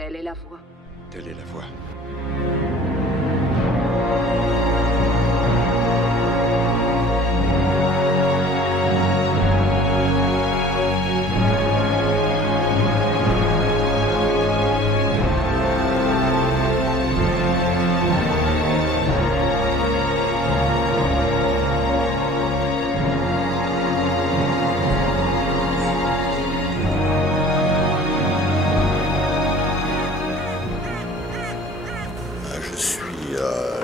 Telle est la voie. Telle est la voie.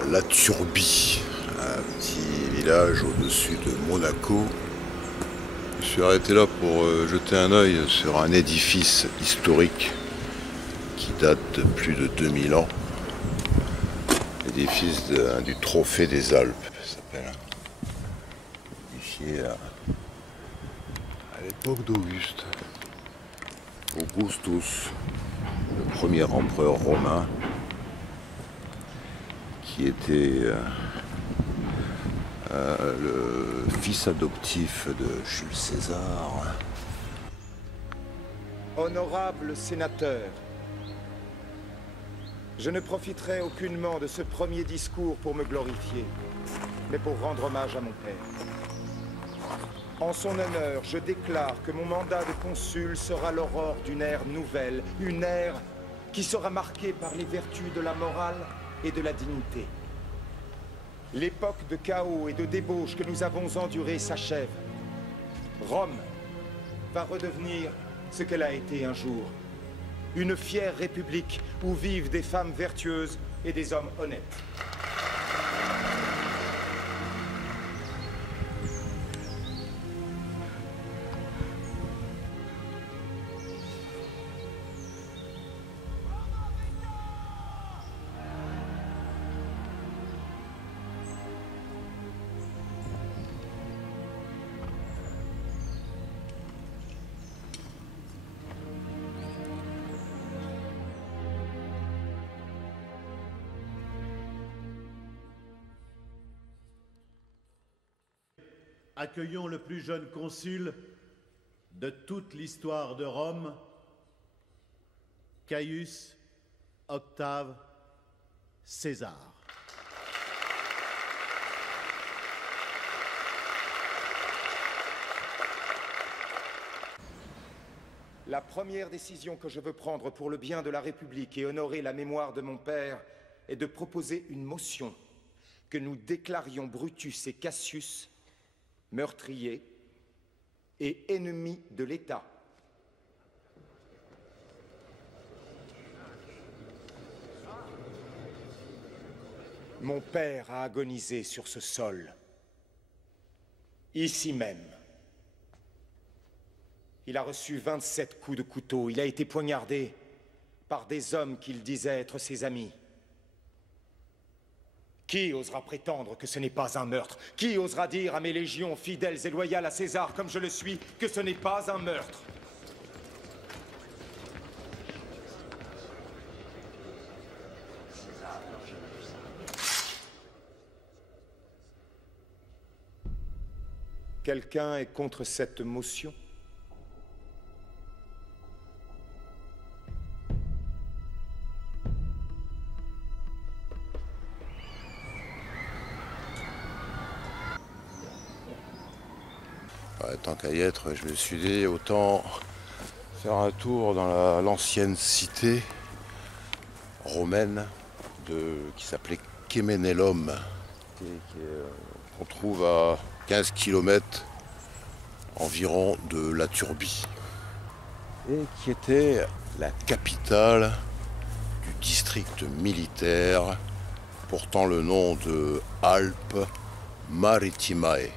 La Turbie, un petit village au-dessus de Monaco. Je suis arrêté là pour jeter un œil sur un édifice historique qui date de plus de 2000 ans. L'édifice du Trophée des Alpes, ça s'appelle. Édifié à l'époque d'Auguste. Augustus, le premier empereur romain, qui était le fils adoptif de Jules César. Honorable sénateur, je ne profiterai aucunement de ce premier discours pour me glorifier, mais pour rendre hommage à mon père. En son honneur, je déclare que mon mandat de consul sera l'aurore d'une ère nouvelle, une ère qui sera marquée par les vertus de la morale et de la dignité. L'époque de chaos et de débauche que nous avons endurée s'achève. Rome va redevenir ce qu'elle a été un jour. Une fière république où vivent des femmes vertueuses et des hommes honnêtes. Accueillons le plus jeune consul de toute l'histoire de Rome, Caius Octave César. La première décision que je veux prendre pour le bien de la République et honorer la mémoire de mon père est de proposer une motion que nous déclarions Brutus et Cassius meurtriers et ennemis de l'État. Mon père a agonisé sur ce sol, ici même. Il a reçu 27 coups de couteau, il a été poignardé par des hommes qu'il disait être ses amis. Qui osera prétendre que ce n'est pas un meurtre? Qui osera dire à mes légions fidèles et loyales à César, comme je le suis, que ce n'est pas un meurtre? Quelqu'un est contre cette motion? Tant qu'à y être, je me suis dit autant faire un tour dans l'ancienne cité romaine qui s'appelait Cemenellum, qu'on trouve à 15 km environ de la Turbie, et qui était la capitale du district militaire portant le nom de Alpes Maritimae.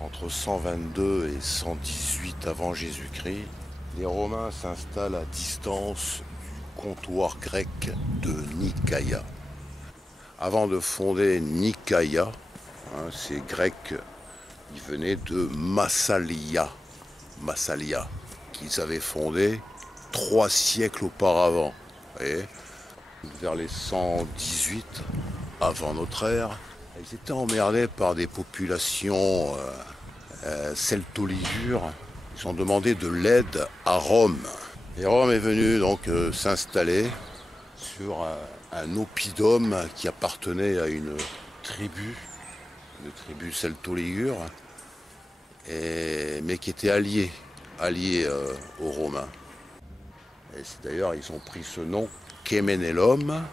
Entre 122 et 118 avant Jésus-Christ, les Romains s'installent à distance du comptoir grec de Nicaïa. Avant de fonder Nicaïa, ces Grecs, ils venaient de Massalia, qu'ils avaient fondé 3 siècles auparavant. Et vers les 118 avant notre ère, ils étaient emmerdés par des populations celto-ligures. Ils ont demandé de l'aide à Rome. Et Rome est venu donc s'installer sur un oppidum qui appartenait à une tribu celto-ligure, mais qui était allié aux Romains. Et c'est d'ailleurs, ils ont pris ce nom, Cemenellum,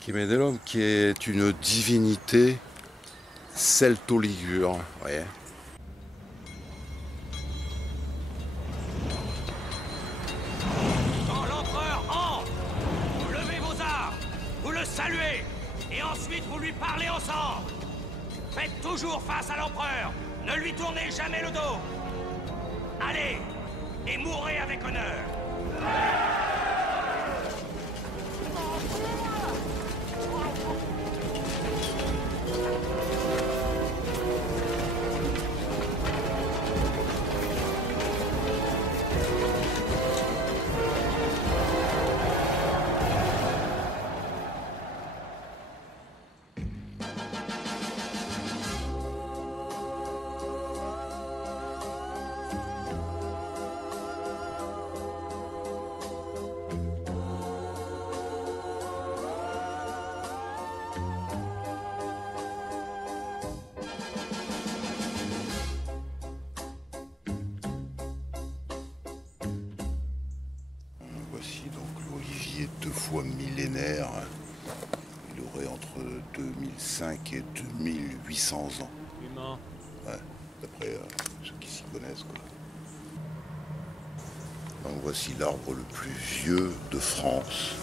qui est une divinité celto-ligure. Voyez. Quand l'empereur entre, vous levez vos armes, vous le saluez, et ensuite vous lui parlez ensemble. Faites toujours face à l'empereur, ne lui tournez jamais le dos. Allez, et mourrez avec honneur. Voici donc l'olivier 2 fois millénaire. Il aurait entre 2005 et 2800 ans. Humain. Ouais, d'après ceux qui s'y connaissent, quoi. Donc voici l'arbre le plus vieux de France.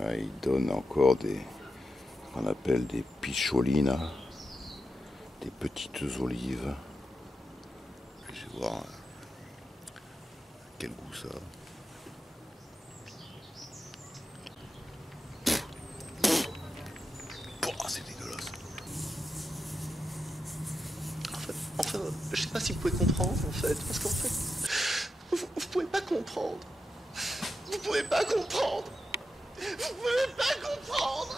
Là, il donne encore qu'on appelle des piccioline, des petites olives. Je vais voir quel goût ça a. Oh, c'est dégueulasse. Enfin, je sais pas si vous pouvez comprendre, en fait, parce qu'en fait, vous pouvez pas comprendre. Vous pouvez pas comprendre. Vous pouvez pas comprendre.